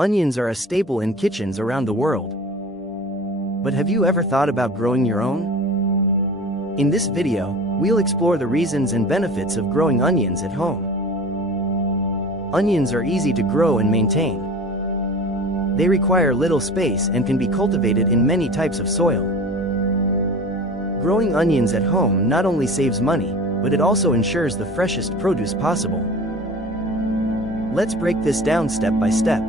Onions are a staple in kitchens around the world. But have you ever thought about growing your own? In this video, we'll explore the reasons and benefits of growing onions at home. Onions are easy to grow and maintain. They require little space and can be cultivated in many types of soil. Growing onions at home not only saves money, but it also ensures the freshest produce possible. Let's break this down step by step.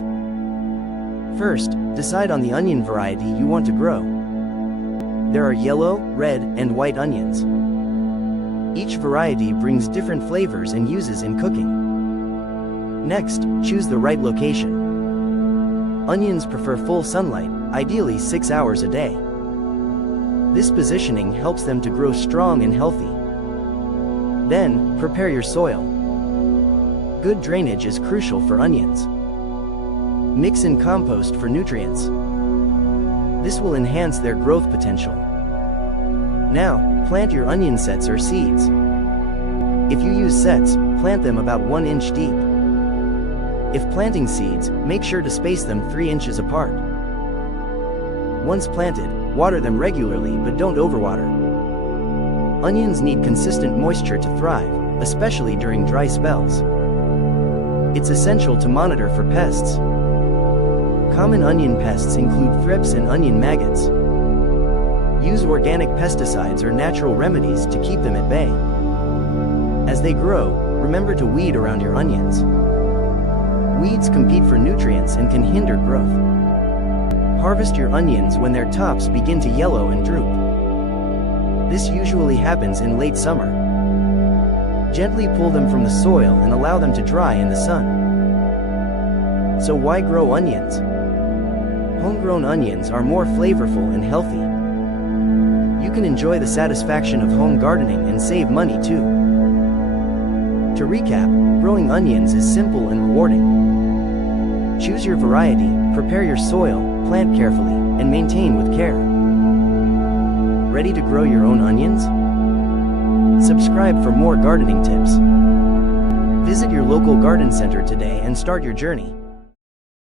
First, decide on the onion variety you want to grow. There are yellow, red, and white onions. Each variety brings different flavors and uses in cooking. Next, choose the right location. Onions prefer full sunlight, ideally 6 hours a day. This positioning helps them to grow strong and healthy. Then, prepare your soil. Good drainage is crucial for onions. Mix in compost for nutrients. This will enhance their growth potential. Now, plant your onion sets or seeds. If you use sets, plant them about 1 inch deep. If planting seeds, make sure to space them 3 inches apart. Once planted, water them regularly but don't overwater. Onions need consistent moisture to thrive, especially during dry spells. It's essential to monitor for pests. Common onion pests include thrips and onion maggots. Use organic pesticides or natural remedies to keep them at bay. As they grow, remember to weed around your onions. Weeds compete for nutrients and can hinder growth. Harvest your onions when their tops begin to yellow and droop. This usually happens in late summer. Gently pull them from the soil and allow them to dry in the sun. So why grow onions? Homegrown onions are more flavorful and healthy. You can enjoy the satisfaction of home gardening and save money too. To recap, growing onions is simple and rewarding. Choose your variety, prepare your soil, plant carefully, and maintain with care. Ready to grow your own onions? Subscribe for more gardening tips. Visit your local garden center today and start your journey.